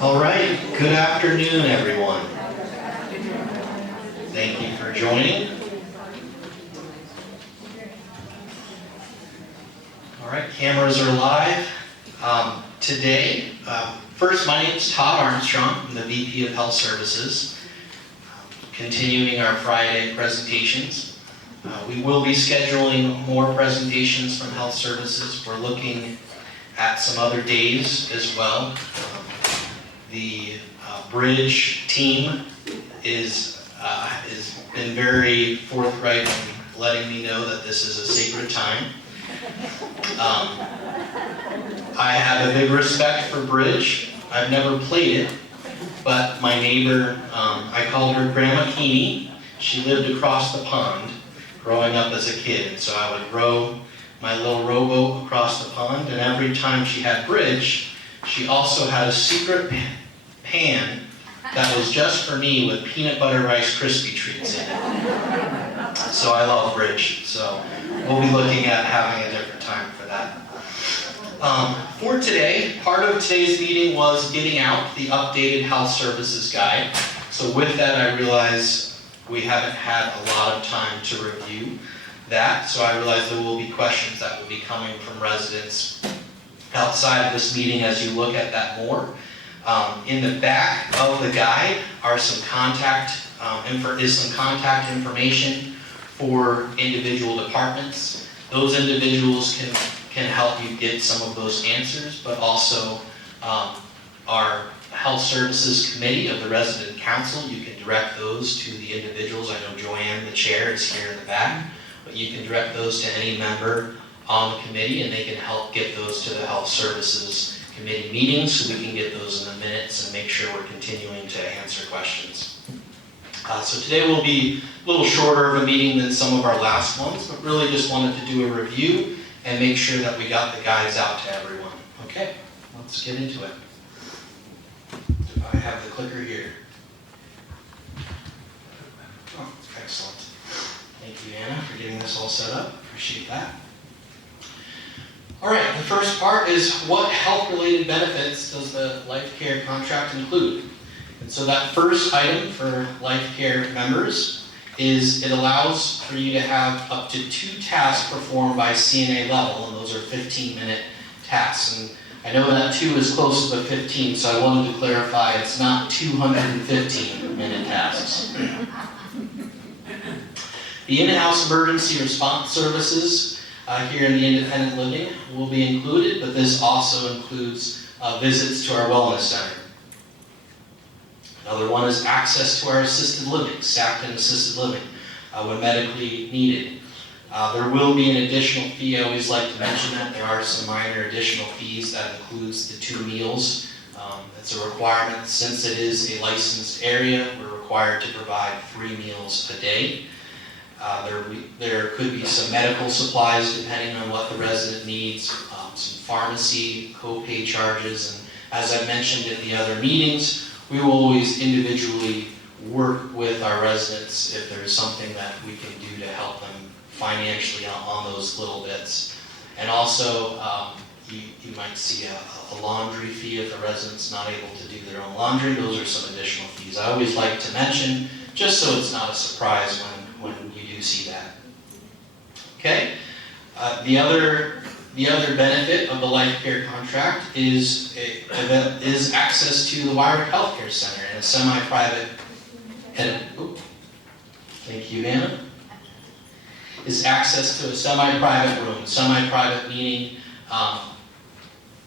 All right, good afternoon, everyone. Thank you for joining. All right, cameras are live. First, my name is Todd Armstrong. I'm the VP of Health Services. Continuing our Friday presentations. We will be scheduling more presentations from Health Services. We're looking at some other days as well. The Bridge team is been very forthright in letting me know that this is a sacred time. I have a big respect for Bridge. I've never played it, but my neighbor, I called her Grandma Keeney. She lived across the pond growing up as a kid, and so I would row my little rowboat across the pond, and every time she had Bridge, she also had a secret pan that was just for me with peanut butter Rice Krispie treats in it. So I love Bridge, so we'll be looking at having a different time for that. For today, part of today's meeting was getting out the updated Health Services Guide. So with that, I realize we haven't had a lot of time to review that, so I realize there will be questions that will be coming from residents outside of this meeting as you look at that more. In the back of the guide are some contact information for individual departments. Those individuals can help you get some of those answers, but also our Health Services Committee of the Resident Council, you can direct those to the individuals. I know Joanne, the chair, is here in the back, but you can direct those to any member on the committee, and they can help get those to the Health Services Committee meetings, so we can get those in the minutes and make sure we're continuing to answer questions. So today will be a little shorter of a meeting than some of our last ones, but really just wanted to do a review and make sure that we got the guides out to everyone. Okay, let's get into it. I have the clicker here. Oh, excellent. Thank you, Anna, for getting this all set up. Appreciate that. All right, the first part is what health-related benefits does the Life Care contract include? And so that first item for Life Care members is it allows for you to have up to 2 tasks performed by CNA level, and those are 15-minute tasks. And I know that 2 is close to the 15, so I wanted to clarify it's not 215-minute tasks. The in-house emergency response services here in the independent living will be included, but this also includes visits to our wellness center. Another one is access to our assisted living, staffed and assisted living, when medically needed. There will be an additional fee. I always like to mention that there are some minor additional fees that includes the 2 meals. It's a requirement. Since it is a licensed area, we're required to provide 3 meals a day. There could be some medical supplies depending on what the resident needs, some pharmacy, co-pay charges, and as I mentioned in the other meetings, we will always individually work with our residents if there's something that we can do to help them financially on those little bits. And also, you might see a laundry fee if the resident's not able to do their own laundry. Those are some additional fees I always like to mention, just so it's not a surprise when you do see that. Okay, the other benefit of the Life Care contract is access to the Wyrick Healthcare Center in a semi-private. Thank you, Anna. Is access to a semi-private room. Semi-private meaning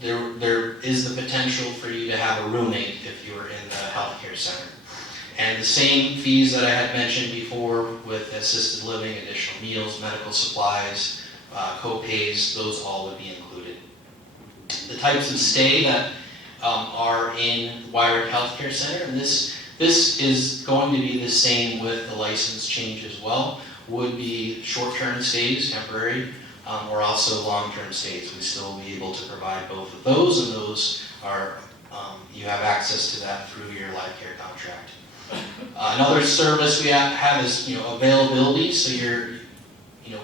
there is the potential for you to have a roommate if you were in the healthcare center. And the same fees that I had mentioned before with assisted living, additional meals, medical supplies, co-pays, those all would be included. The types of stay that are in Wyrick Healthcare Center, and this is going to be the same with the license change as well, would be short-term stays, temporary, or also long-term stays. We still will be able to provide both of those, and those are, you have access to that through your Life Care contract. Another service we have is availability. So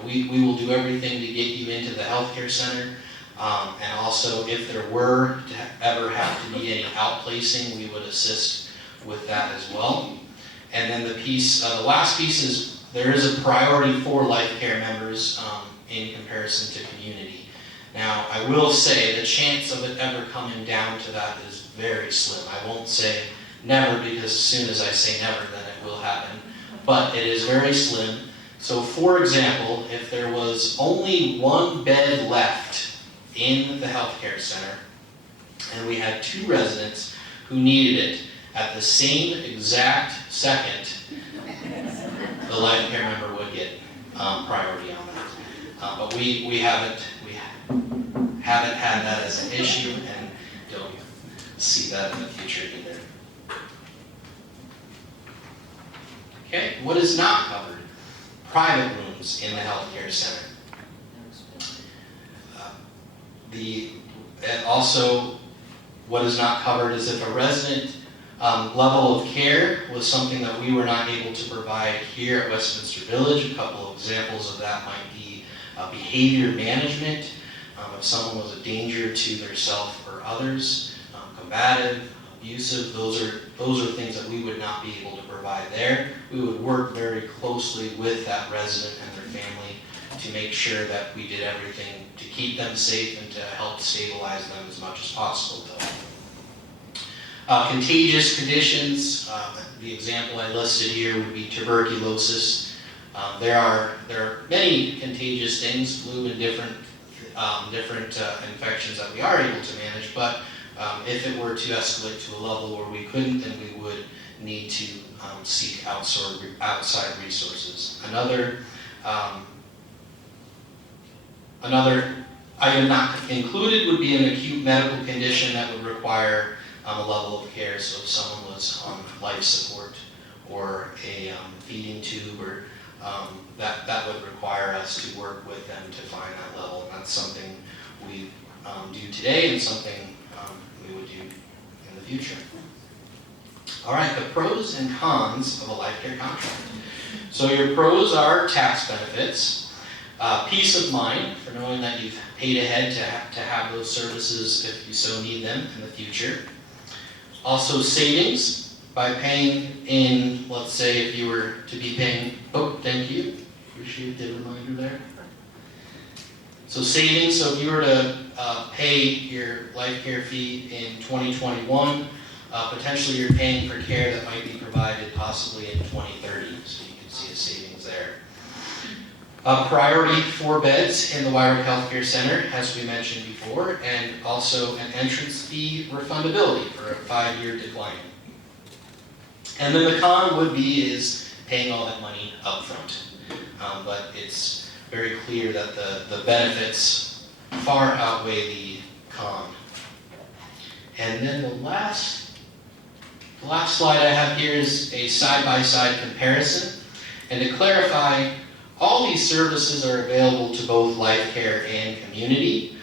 we will do everything to get you into the healthcare center. And also, if there were to ever have to be any outplacing, we would assist with that as well. And then the last piece is there is a priority for life care members in comparison to community. Now, I will say the chance of it ever coming down to that is very slim. I won't say never, because as soon as I say never, then it will happen. But it is very slim. So for example, if there was only one bed left in the healthcare center, and we had 2 residents who needed it at the same exact second, the life care member would get priority on that. But we haven't had that as an issue, and don't see that in the future either. Okay, what is not covered? Private rooms in the healthcare center. Also, what is not covered is if a resident level of care was something that we were not able to provide here at Westminster Village. A couple of examples of that might be behavior management. If someone was a danger to themselves or others, combative, abusive, those are things that we would not be able to provide there. We would work very closely with that resident and their family to make sure that we did everything to keep them safe and to help stabilize them as much as possible, though. Contagious conditions, the example I listed here would be tuberculosis. There are many contagious things, flu and different infections that we are able to manage, but if it were to escalate to a level where we couldn't, then we would need to seek outside resources. Another item not included would be an acute medical condition that would require a level of care. So if someone was on life support or a feeding tube, or that would require us to work with them to find that level. And that's something we do today, and something we would do in the future. All right, the pros and cons of a life care contract. So your pros are tax benefits. Peace of mind for knowing that you've paid ahead to have those services if you so need them in the future. Also savings by paying in, let's say if you were to be paying, oh, thank you, appreciate the reminder there. So savings, so if you were to pay your life care fee in 2021, potentially you're paying for care that might be provided possibly in 2030, so you can see a savings there. Priority for beds in the Wyrick Healthcare Center, as we mentioned before, and also an entrance fee refundability for a 5-year decline. And then the con would be is paying all that money up front. But it's very clear that the benefits far outweigh the con. And then the last slide I have here is a side-by-side comparison. And to clarify, all these services are available to both life care and community.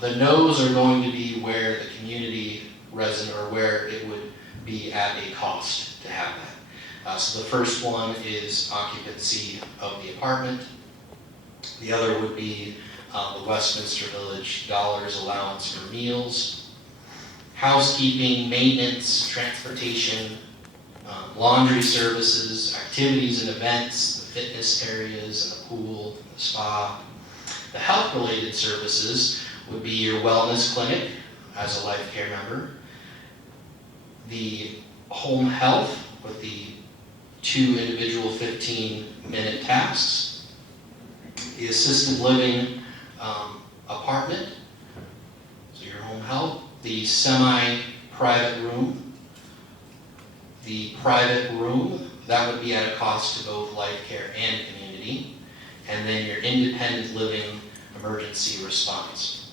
The no's are going to be where the community resident, or where it would be at a cost to have that. So the first one is occupancy of the apartment. The other would be the Westminster Village dollars allowance for meals, housekeeping, maintenance, transportation, laundry services, activities and events, the fitness areas, and the pool, the spa. The health-related services would be your wellness clinic as a life care member, the home health with the 2 individual 15-minute tasks, the assisted living apartment, so your home health, the semi-private room, the private room, that would be at a cost to both life care and community, and then your independent living emergency response.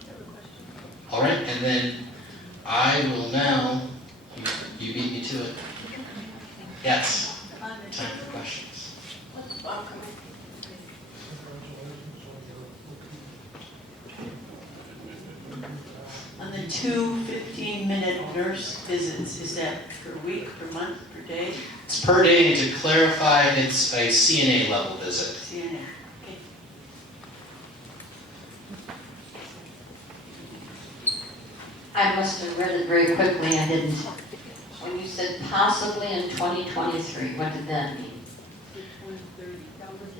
Okay. All right, and then I will now, you beat me to it. Yes, time for questions. On the 2 15-minute nurse visits, is that per week, per month, per day? It's per day, and to clarify, it's a CNA level visit. CNA, okay. I must have read it very quickly, I didn't. When you said possibly in 2023, what did that mean?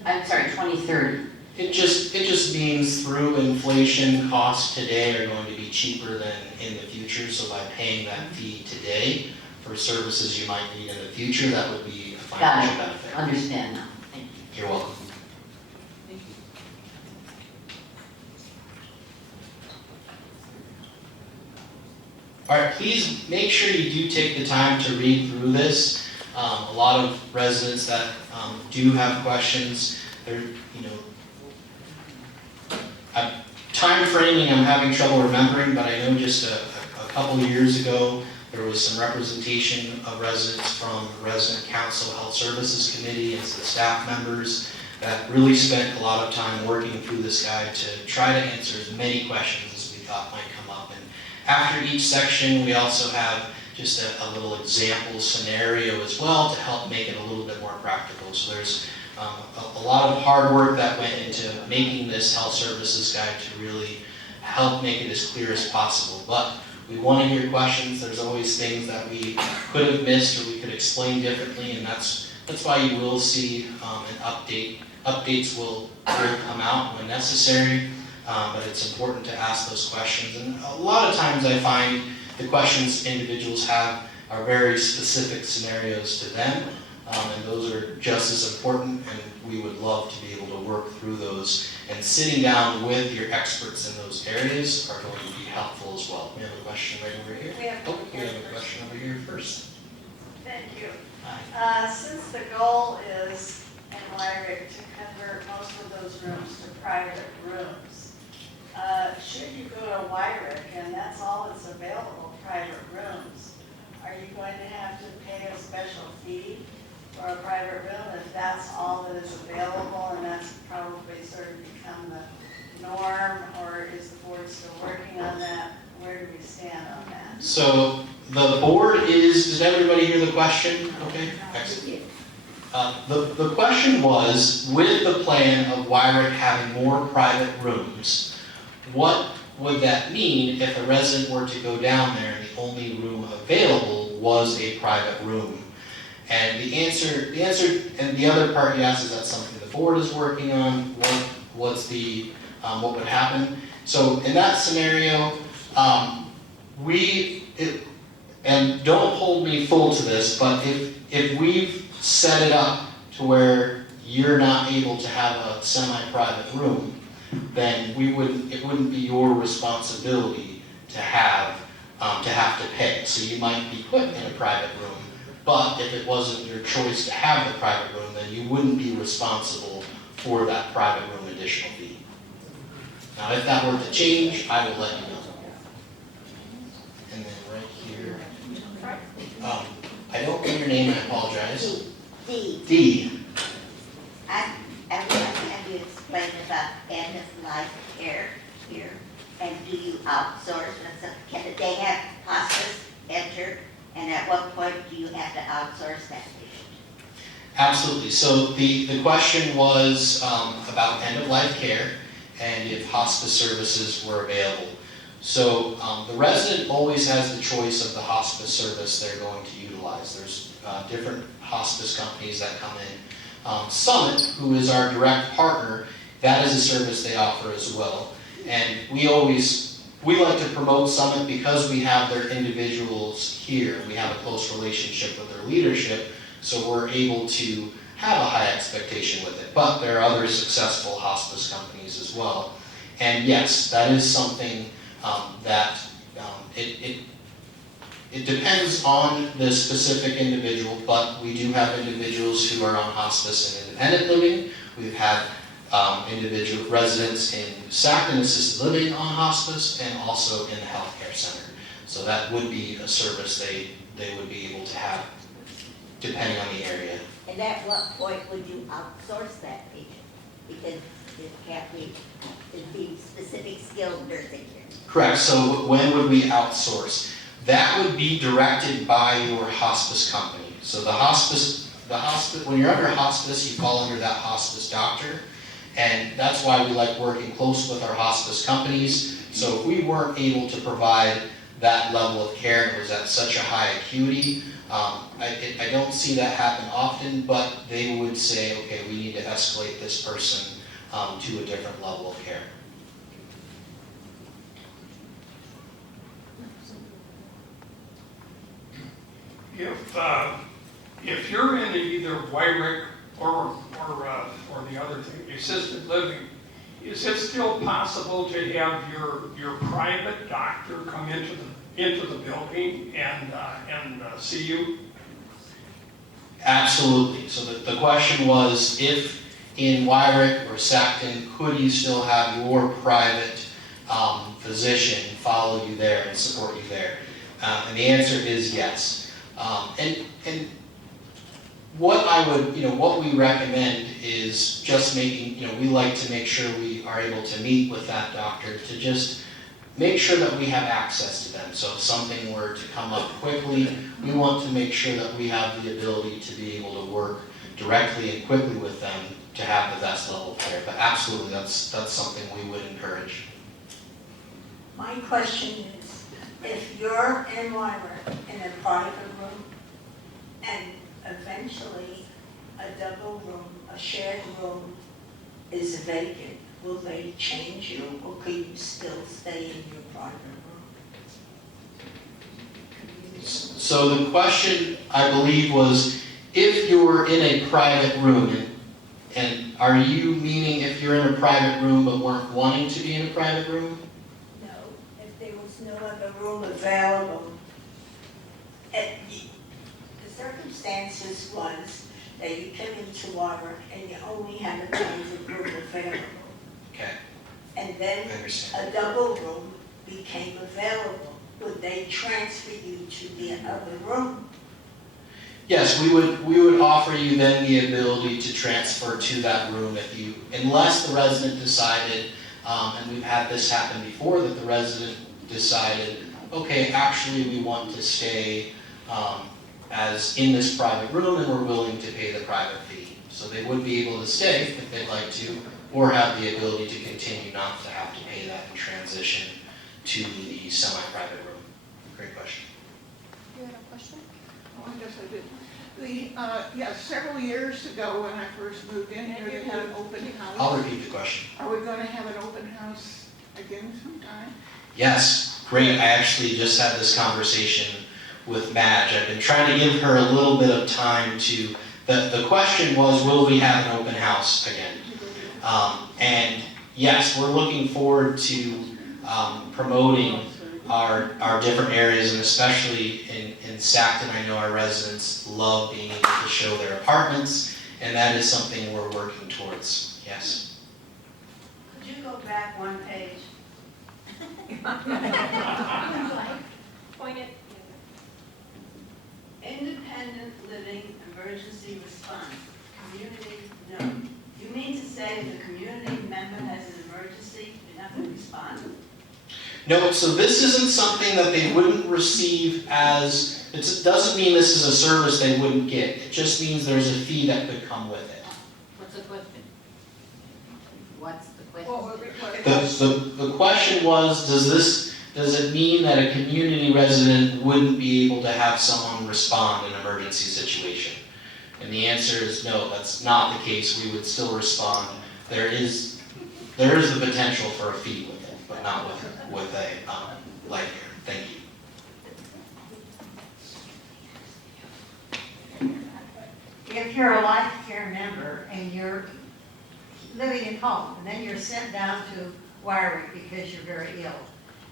I'm sorry, 2030. It just means through inflation, costs today are going to be cheaper than in the future. So by paying that fee today for services you might need in the future, that would be a financial benefit. Understand now. Thank you. You're welcome. All right, please make sure you do take the time to read through this. A lot of residents that do have questions, they're, time framing I'm having trouble remembering, but I know just a couple of years ago, there was some representation of residents from the Resident Council Health Services Committee and some staff members that really spent a lot of time working through this guide to try to answer as many questions as we thought might come up. And after each section, we also have just a little example scenario as well to help make it a little bit more practical. So there's a lot of hard work that went into making this health services guide to really help make it as clear as possible. But we want to hear questions. There's always things that we could have missed or we could explain differently, and that's why you will see an update. Updates will come out when necessary, but it's important to ask those questions. And a lot of times I find the questions individuals have are very specific scenarios to them, and those are just as important, and we would love to be able to work through those. And sitting down with your experts in those areas are going to be helpful as well. We have a question right over here. We have a question over here first. Thank you. Hi. Since the goal is in Wyrick to convert most of those rooms to private rooms, should you go to Wyrick and that's all that's available, private rooms, are you going to have to pay a special fee for a private room if that's all that is available and that's probably sort of become the norm, or is the board still working on that? Where do we stand on that? So the board did everybody hear the question? Okay, excellent. The question was, with the plan of Wyrick having more private rooms, what would that mean if a resident were to go down there and the only room available was a private room? And the answer, and the other part you asked, is that something the board is working on? What would happen? So in that scenario, and don't hold me full to this, but if we've set it up to where you're not able to have a semi-private room, then it wouldn't be your responsibility to have to pay. So you might be put in a private room, but if it wasn't your choice to have the private room, then you wouldn't be responsible for that private room additional fee. Now, if that were to change, I will let you know. And then right here, I don't know your name, I apologize. Dee. I would like to have you explain about end of life care here, and do you outsource? Can they have hospice enter, and at what point do you have to outsource that patient? Absolutely. So the question was about end-of-life care and if hospice services were available. So the resident always has the choice of the hospice service they're going to utilize. There's different hospice companies that come in. Summit, who is our direct partner, that is a service they offer as well. And we like to promote Summit because we have their individuals here. We have a close relationship with their leadership, so we're able to have a high expectation with it. But there are other successful hospice companies as well. And yes, that is something that it depends on the specific individual, but we do have individuals who are on hospice and independent living. We've had individual residents in Sackton assisted living on hospice and also in the healthcare center. So that would be a service they would be able to have depending on the area. And at what point would you outsource that patient? Because it can't be, it'd be specific skilled nursing care. Correct. So when would we outsource? That would be directed by your hospice company. So the hospice, when you're under hospice, you fall under that hospice doctor. And that's why we like working close with our hospice companies. So if we weren't able to provide that level of care and it was at such a high acuity. I don't see that happen often, but they would say, okay, we need to escalate this person to a different level of care. If you're in either Wyrick or the other thing, assisted living, is it still possible to have your private doctor come into the building and see you? Absolutely. So the question was, if in Wyrick or Sackton, could you still have your private physician follow you there and support you there? And the answer is yes. And what I would, what we recommend is just making, we like to make sure we are able to meet with that doctor to just make sure that we have access to them. So if something were to come up quickly, we want to make sure that we have the ability to be able to work directly and quickly with them to have the best level of care. But absolutely, that's something we would encourage. My question is, if you're in Wyrick in a private room and eventually a double room, a shared room is vacant, will they change you or can you still stay in your private room? So the question, I believe, was if you're in a private room, and are you meaning if you're in a private room but weren't wanting to be in a private room? No, if there was no other room available. The circumstances was that you came into Wyrick and you only had a private room available. Okay, And then I understand. a double room became available. Would they transfer you to the other room? Yes, we would offer you then the ability to transfer to that room unless the resident decided, and we've had this happen before, that the resident decided, okay, actually we want to stay as in this private room and we're willing to pay the private fee. So they would be able to stay if they'd like to, or have the ability to continue not to have to pay that and transition to the semi-private room. Great question. You had a question? Oh, I guess I did. Several years ago when I first moved in here, they had an open I'll house. repeat the question. Are we going to have an open house again sometime? Yes, great. I actually just had this conversation with Madge. I've been trying to give her a little bit of time to, the question was, will we have an open house again? And yes, we're looking forward to promoting our different areas, and especially in Sackton, I know our residents love being able to show their apartments, and that is something we're working towards. Yes. Could you go back one page? Point it. Independent living emergency response, community, no. You mean to say if a community member has an emergency, you're not going to respond? No, so this isn't something that they wouldn't receive as, it doesn't mean this is a service they wouldn't get. It just means there's a fee that could come with it. What's the question? What's the question? The question was, does it mean that a community resident wouldn't be able to have someone respond in an emergency situation? And the answer is no, that's not the case. We would still respond. There is the potential for a fee with it, but not with a life care. Thank you. If you're a life care member and you're living at home, and then you're sent down to Wyrick because you're very ill,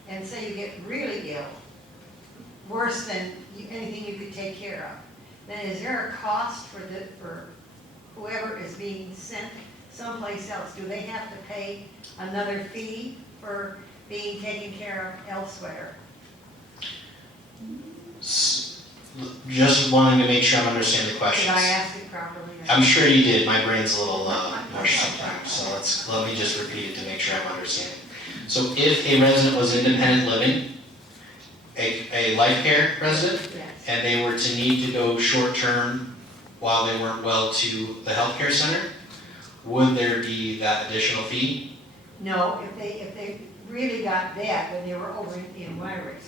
and say you get really ill, worse than anything you could take care of, then is there a cost for whoever is being sent someplace else? Do they have to pay another fee for being taken care of elsewhere? Just wanting to make sure I'm understanding the questions. Did I ask it properly? I'm sure you did. My brain's a little mush sometimes, so let me just repeat it to make sure I'm understanding. So if a resident was independent living, a life care resident, Yes. and they were to need to go short-term while they weren't well to the healthcare center, would there be that additional fee? No, if they really got bad when they were over in Wyrick.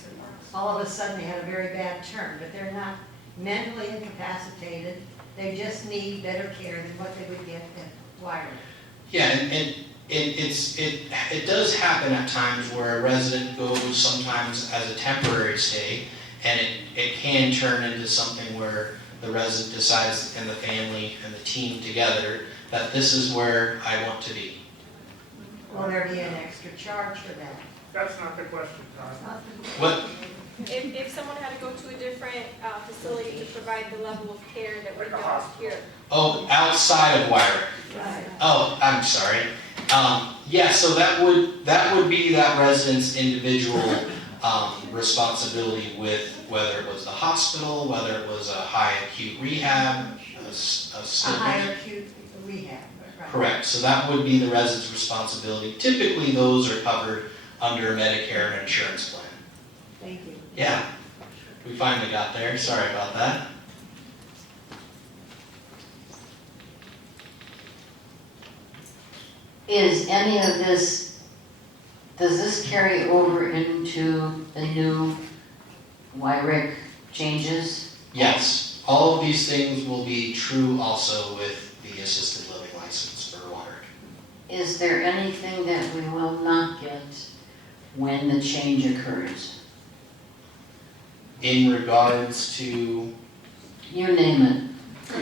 all of a sudden they have a very bad turn, but they're not mentally incapacitated. They just need better care than what they would get at Wyrick. Yeah, and it does happen at times where a resident goes sometimes as a temporary stay, and it can turn into something where the resident decides, and the family and the team together, that this is where I want to be. Will there be an extra charge for that? That's not the question, Todd. What, If someone had to go to a different facility to provide the level of care that we don't here. oh, outside of Wyrick. Right. Oh, I'm sorry. Yeah, so that would be that resident's individual responsibility with whether it was the hospital, whether it was a high acute rehab, A skilled higher acute rehab, right? Correct, so that would be the resident's responsibility. Typically, those are covered under Medicare and insurance plan. Thank you. Yeah, we finally got there, sorry about that. Is any of this, does this carry over into the new Wyrick changes? Yes, all of these things will be true also with the assisted living license for Wyrick. Is there anything that we will not get when the change occurs? In regards to, You name it.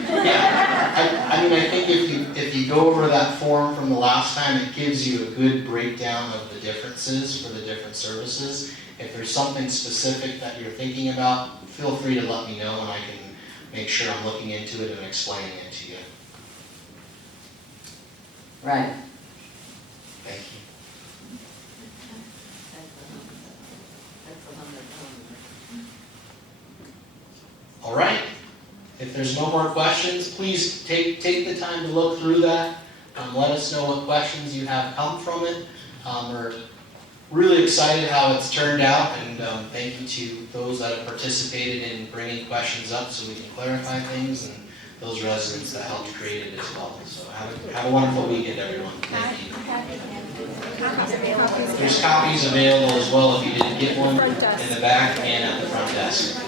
yeah, I mean, I think if you go over that form from the last time, it gives you a good breakdown of the differences for the different services. If there's something specific that you're thinking about, feel free to let me know and I can make sure I'm looking into it and explaining it to you. Right. Thank you. All right. If there's no more questions, please take the time to look through that. Let us know what questions you have come from it. We're really excited how it's turned out, and thank you to those that have participated in bringing questions up so we can clarify things, and those residents that helped create it as well. So have a wonderful weekend, everyone. Thank you. There's copies available as well if you didn't get one in the back and at the front desk.